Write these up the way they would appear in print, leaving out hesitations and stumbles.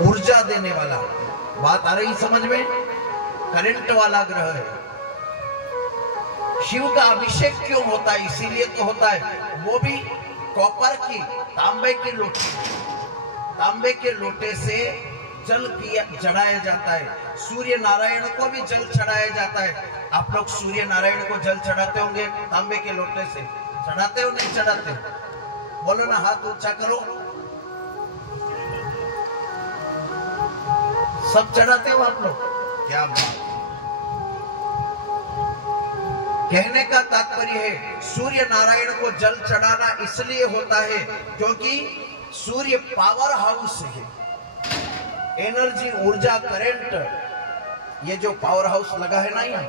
ऊर्जा देने वाला। बात आ रही समझ में? करंट वाला ग्रह है। शिव का अभिषेक क्यों होता है? इसीलिए तो होता है, वो भी कॉपर की, तांबे की लोटे, तांबे के लोटे से जल चढ़ाया जाता है। सूर्य नारायण को भी जल चढ़ाया जाता है। आप लोग सूर्य नारायण को जल चढ़ाते होंगे तांबे के लोटे से, चढ़ाते हो नहीं चढ़ाते? बोलो ना, हाथ ऊंचा करो। सब चढ़ाते हो आप लोग? क्या बात। कहने का तात्पर्य है सूर्य नारायण को जल चढ़ाना इसलिए होता है क्योंकि सूर्य पावर हाउस है, एनर्जी, ऊर्जा, करंट। ये जो पावर हाउस लगा है ना यहाँ,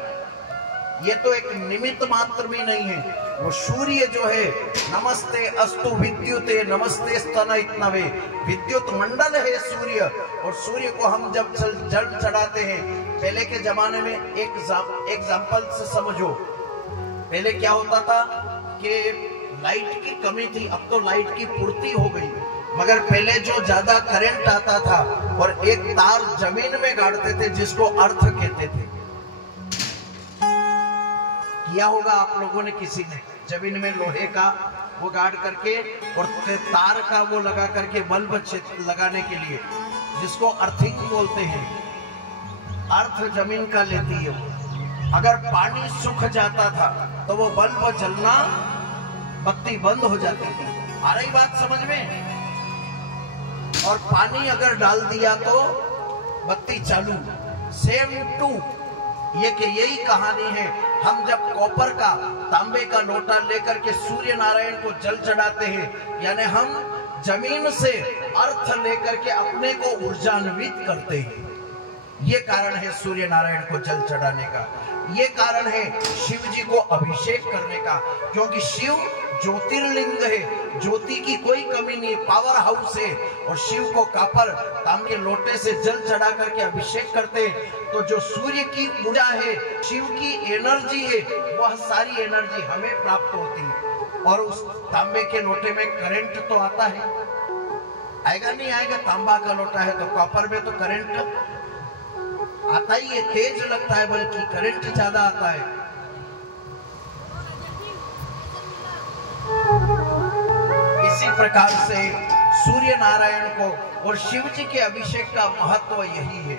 ये तो एक निमित्त मात्र भी नहीं है। वो सूर्य जो है, नमस्ते अस्तु विद्युते नमस्ते स्तनयित्नवे, विद्युत मंडल है सूर्य। और सूर्य को हम जब जल चढ़ाते हैं, पहले के जमाने में एक एग्जाम्पल से समझो। पहले क्या होता था कि लाइट की कमी थी, अब तो लाइट की पूर्ति हो गई। मगर पहले जो ज्यादा करंट आता था और एक तार जमीन में गाड़ते थे जिसको अर्थ कहते थे। किया होगा आप लोगों ने, किसी ने जमीन में लोहे का वो गाड़ करके और तार का वो लगा करके बल्ब लगाने के लिए, जिसको अर्थिंग बोलते हैं। अर्थ जमीन का लेती है। अगर पानी सूख जाता था तो वो बल्ब जलना, बत्ती बंद हो जाती थी। आ रही बात समझ में? और पानी अगर डाल दिया तो बत्ती चालू। सेम टू ये कि यही कहानी है। हम जब कॉपर का, तांबे का लोटा लेकर के सूर्य नारायण को जल चढ़ाते हैं, यानी हम जमीन से अर्थ लेकर के अपने को ऊर्जान्वित करते हैं। ये कारण है सूर्य नारायण को जल चढ़ाने का। ये कारण है शिव जी को अभिषेक करने का, क्योंकि शिव ज्योतिर्लिंग है, ज्योति की कोई कमी नहीं, पावर हाउस है। और शिव को कॉपर, तांबे के लोटे से जल चढ़ा करके अभिषेक करते हैं, तो जो सूर्य की ऊर्जा है, शिव की एनर्जी है, वह सारी एनर्जी हमें प्राप्त होती है। और उस तांबे के लोटे में करंट तो आता है, आएगा नहीं आएगा? तांबा का लोटा है तो कॉपर में तो करंट आता ही है, तेज लगता है, बल्कि करंट ज्यादा आता है। इसी प्रकार से सूर्य नारायण को और शिव जी के अभिषेक का महत्व यही है।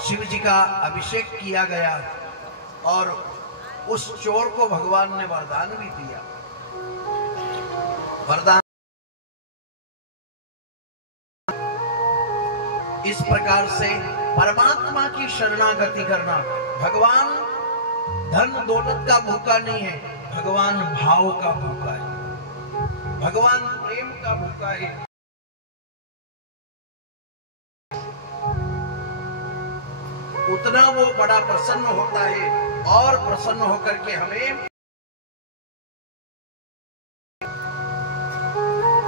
शिव जी का अभिषेक किया गया और उस चोर को भगवान ने वरदान भी दिया। वरदान इस प्रकार से परमात्मा की शरणागति करना। भगवान धन दौलत का भूखा नहीं है, भगवान भाव का भूखा है, भगवान प्रेम का भूखा है। उतना वो बड़ा प्रसन्न होता है और प्रसन्न होकर के हमें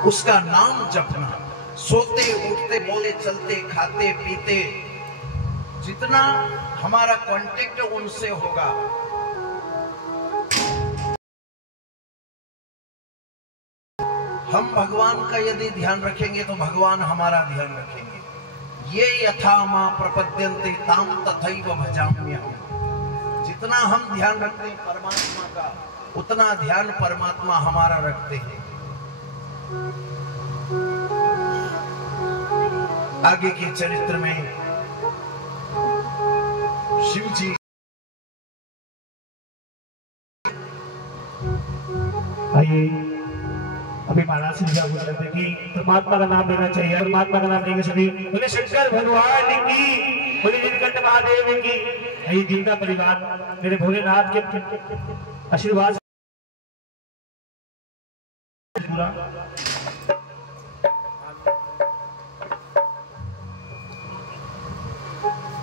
उसका नाम जपना। सोते उठते बोले चलते खाते पीते जितना हमारा कांटेक्ट उनसे होगा, हम भगवान का यदि ध्यान रखेंगे तो भगवान हमारा ध्यान रखेंगे। ये यथा मां प्रपद्यन्ते ताम तथैव भजाम्यहम्। जितना हम ध्यान रखते हैं परमात्मा का, उतना ध्यान परमात्मा हमारा रखते हैं। आगे के चरित्र में शिव जी आइए, अभी महाराज सिंह बोल रहे थे कि परमात्मा का नाम लेना चाहिए। परमात्मा का नाम लेंगे सभी, बोले शंकर भगवान की, बोले नीलकंठ महादेव की। यही जिनका परिवार मेरे भोलेनाथ के आशीर्वाद पूरा।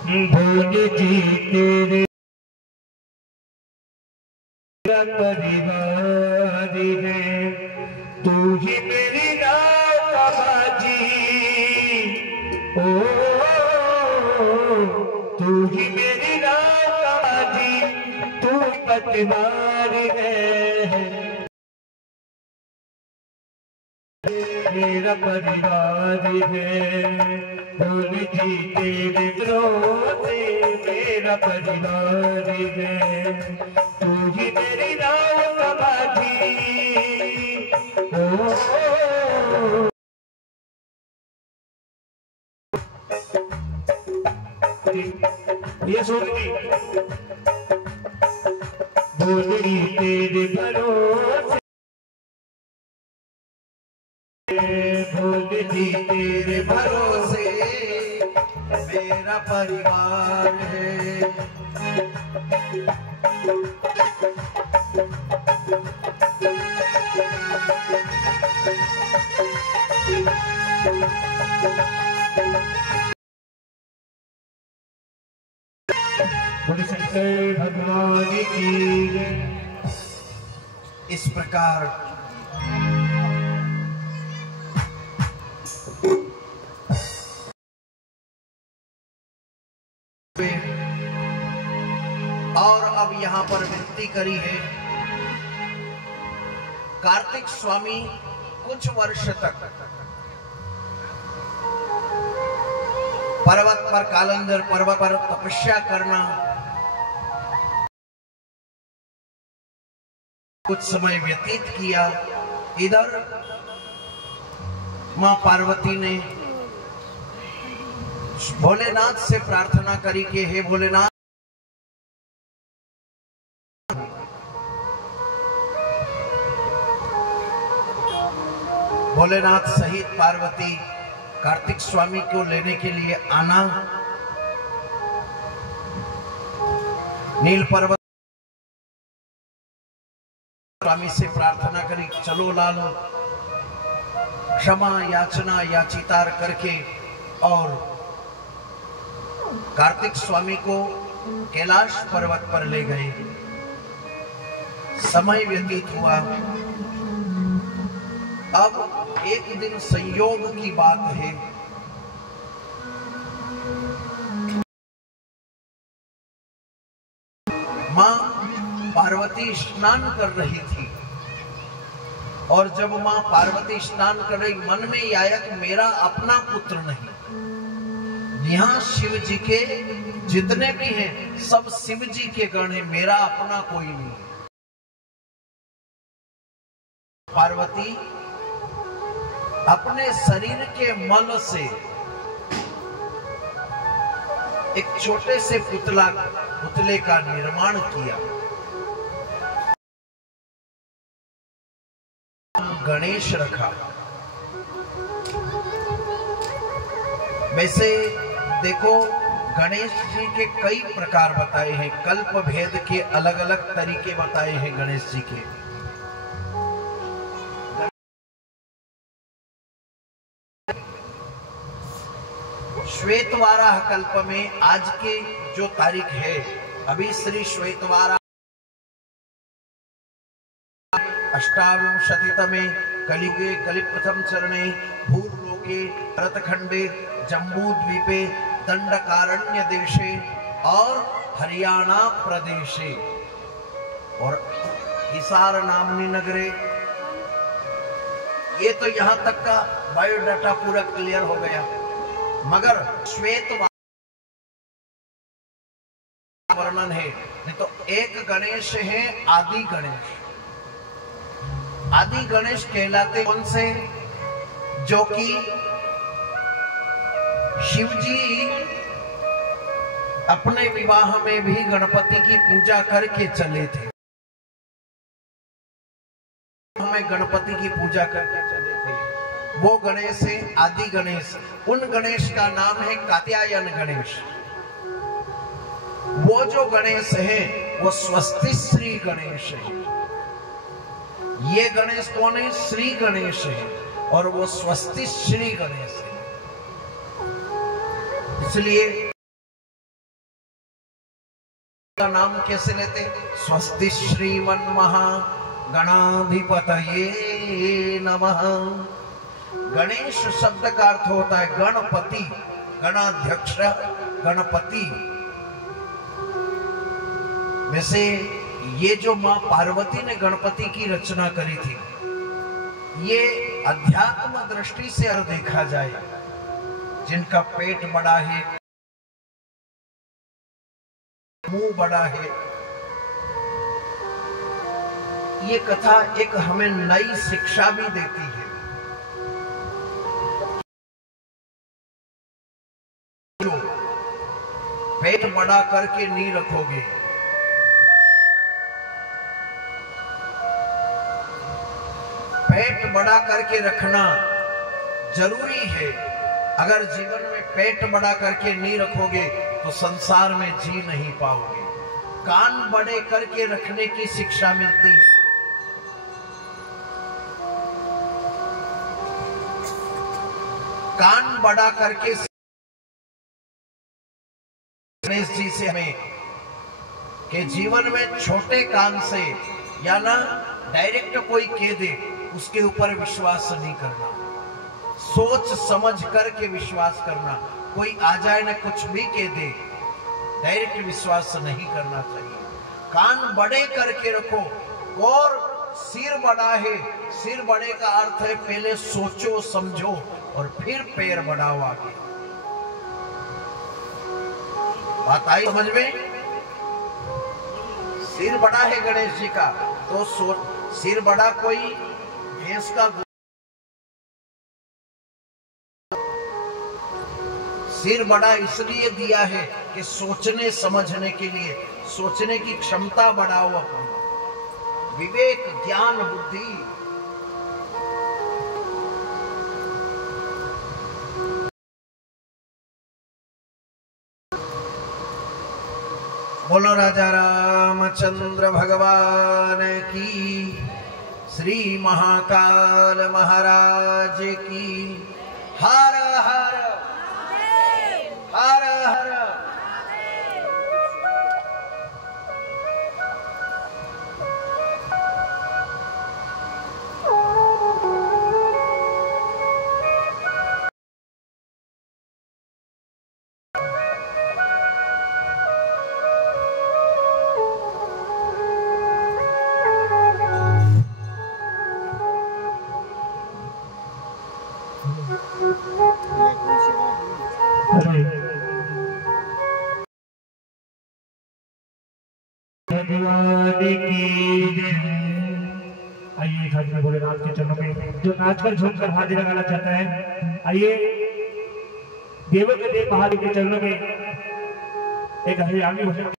भोले जी तेरे परिवार है, तू ही मेरी नाव का बाजी, ओ तू ही मेरी राजी, तू पतवार है, मेरा परिवार है, बोल जी तेरे भरोसे मेरा परिवार है, तू ही मेरी राह बाजी। ये सुनगी बोली तेरे भरोसे, बोली तेरे भरोसे मेरा परिवार है। बोले शंकर भगवान की। इस प्रकार और अब यहाँ पर विनती करी है, कार्तिक स्वामी कुछ वर्ष तक पर्वत पर, कालंजर पर्वत पर तपस्या करना, कुछ समय व्यतीत किया। इधर मां पार्वती ने भोलेनाथ से प्रार्थना करी कि हे भोलेनाथ, भोलेनाथ सहित पार्वती कार्तिक स्वामी को लेने के लिए आना। नील पर्वत स्वामी से प्रार्थना करी, चलो लाल, क्षमा याचना याचितार करके और कार्तिक स्वामी को कैलाश पर्वत पर ले गए। समय व्यतीत हुआ। अब एक दिन संयोग की बात है, मां पार्वती स्नान कर रही थी और जब मां पार्वती स्नान कर रही, मन में आया कि मेरा अपना पुत्र नहीं, यहाँ शिव जी के जितने भी हैं सब शिव जी के गण हैं, मेरा अपना कोई नहीं। पार्वती अपने शरीर के मल से एक छोटे से पुतले का निर्माण किया। गणेश रखा। वैसे देखो, गणेश जी के कई प्रकार बताए हैं, कल्प भेद के अलग अलग तरीके बताए हैं गणेश जी के। श्वेतवाराह कल्प में आज के जो तारीख है, अभी श्री श्वेतवाराह अष्टाविंशतितमे कलियुगे कलिप्रथम चरणे भूर्लोके भरतखंडे जम्बूद्वीपे दंडकारण्य देशे और हरियाणा प्रदेशे और हिसार नामनी नगरे। ये तो यहां तक का बायोडाटा पूरा क्लियर हो गया। मगर श्वेत वर्णन है, नहीं तो एक गणेश है आदि गणेश। आदि गणेश कहलाते कौन से? जो कि शिवजी अपने विवाह में भी गणपति की पूजा करके चले थे। हमें गणपति की पूजा करके चले थे, वो गणेश है आदि गणेश। उन गणेश का नाम है कात्यायन गणेश। वो जो गणेश है वो स्वस्ति श्री गणेश है। ये गणेश कौन है? श्री गणेश है और वो स्वस्ति श्री गणेश है। इसलिए का नाम कैसे लेते? स्वस्ति श्रीमन महा गणाधिपतये नमः। गणेश शब्द का अर्थ होता है गणपति, गणाध्यक्ष गणपति में से ये जो मां पार्वती ने गणपति की रचना करी थी, ये अध्यात्म दृष्टि से अगर देखा जाए, जिनका पेट बड़ा है, मुंह बड़ा है, ये कथा एक हमें नई शिक्षा भी देती है। जो पेट बड़ा करके नहीं रखोगे, पेट बड़ा करके रखना जरूरी है। अगर जीवन में पेट बड़ा करके नहीं रखोगे तो संसार में जी नहीं पाओगे। कान बड़े करके रखने की शिक्षा मिलती है। कान बड़ा करके गणेश जी से हमें कि जीवन में छोटे कान से या ना डायरेक्ट कोई कह दे उसके ऊपर विश्वास नहीं करना, सोच समझ करके विश्वास करना। कोई आ जाए ना कुछ भी कह दे, डायरेक्ट विश्वास नहीं करना चाहिए। कान बड़े करके रखो। और सिर बड़ा है, सिर बड़े का अर्थ है पहले सोचो समझो और फिर पैर बढ़ाओ आगे। बात आई समझ में? सिर बड़ा है गणेश जी का तो सिर बड़ा कोई भैंस का, सिर बड़ा इसलिए दिया है कि सोचने समझने के लिए, सोचने की क्षमता बढ़ाओ अपनी, विवेक ज्ञान बुद्धि। बोलो राजा रामचंद्र भगवान की, श्री महाकाल महाराज की। हर हर हर हर। आइए खाजी भोलेनाथ के चरणों में जो नाचकर झूमकर हाथ लगाना चाहता है, आइए देवों के देव महादेव के चरणों में एक हरियाणवी भजन।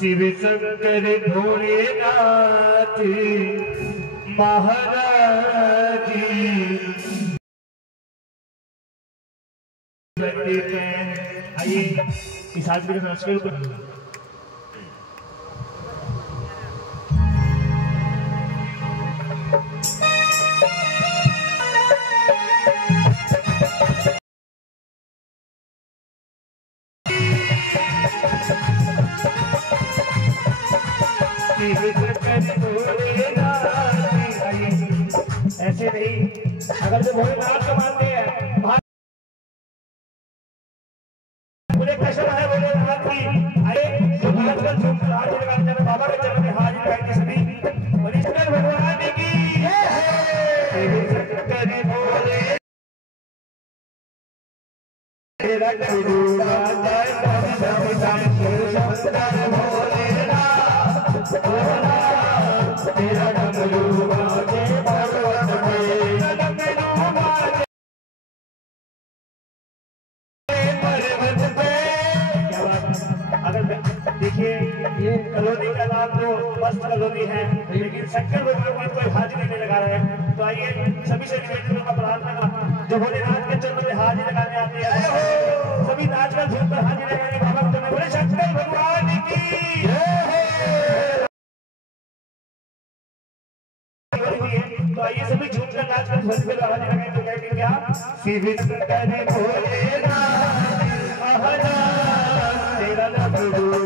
शिव शंकर भोलेनाथ महाराज आइए इस आदमी के संस्कृत ऐसे नहीं, अगर जो भोलेनाथ को मानते हैं, मुझे कसम है भोलेनाथ की, अरे जो आजकल झूमकर हाथ लगाने जाते बाबा के चरणों में हाथ लगाए के सभी शंकर भगवान की जय है। शंकर भोले तेरा गुरु राजा शंकर भोलेनाथ तेरा गुरु देखिए ये कॉलोनी का नाम तो मस्त कॉलोनी है, लेकिन शंकर भगवान कोई हाजिरी नहीं लगा रहे हैं। तो आइए सभी से निवेदन का प्रार्थना का जो भोलेनाथ के चरणों में हाजिरी लगाने आते हैं सभी नाचकर झूमकर हाजिरी लगाने बाबा के चरणों में शंकर भगवान की तो आइए सभी झूमकर नाचकर झूमकर हाजिरी लगाए। तो कहेंगे क्या शिव शंकर भोलेनाथ महाराज तेरा गुरु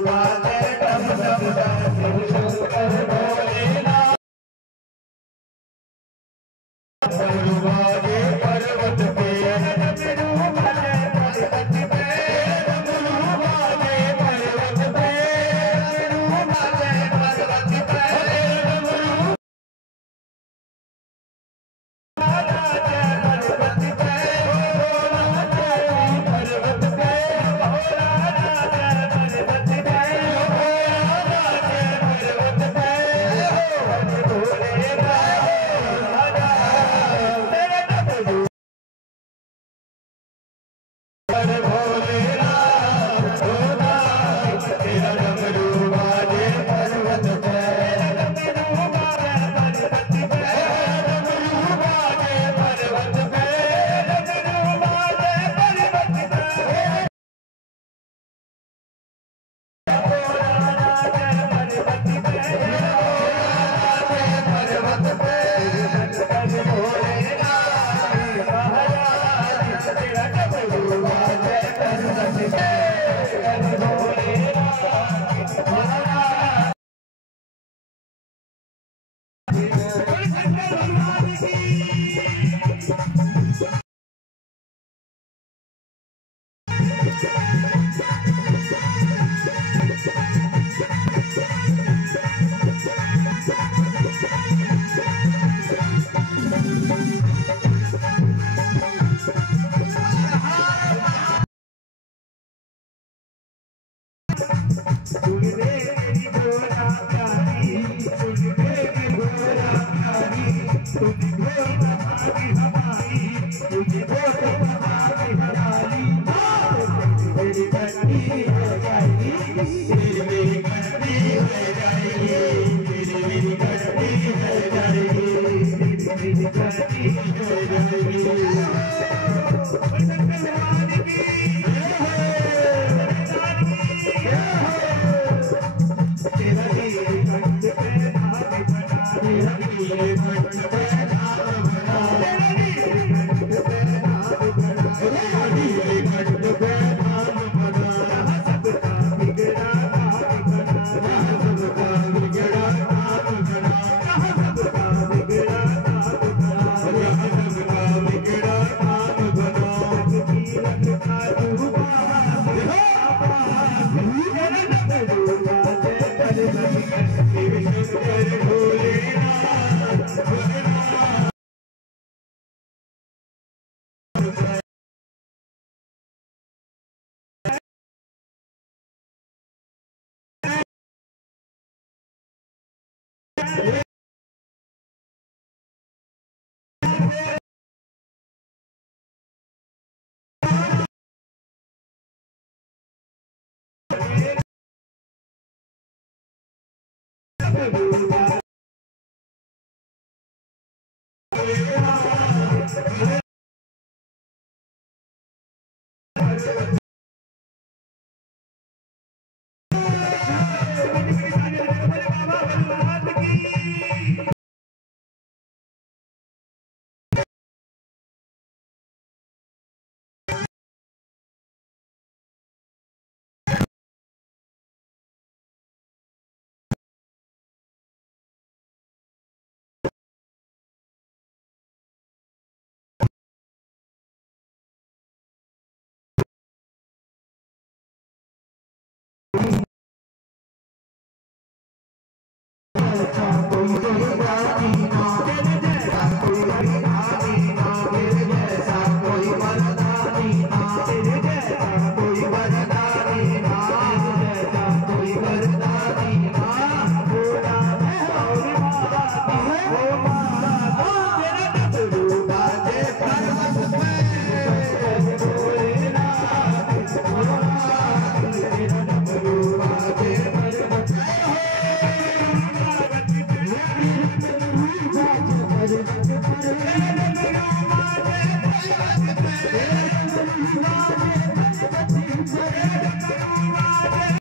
Thank you.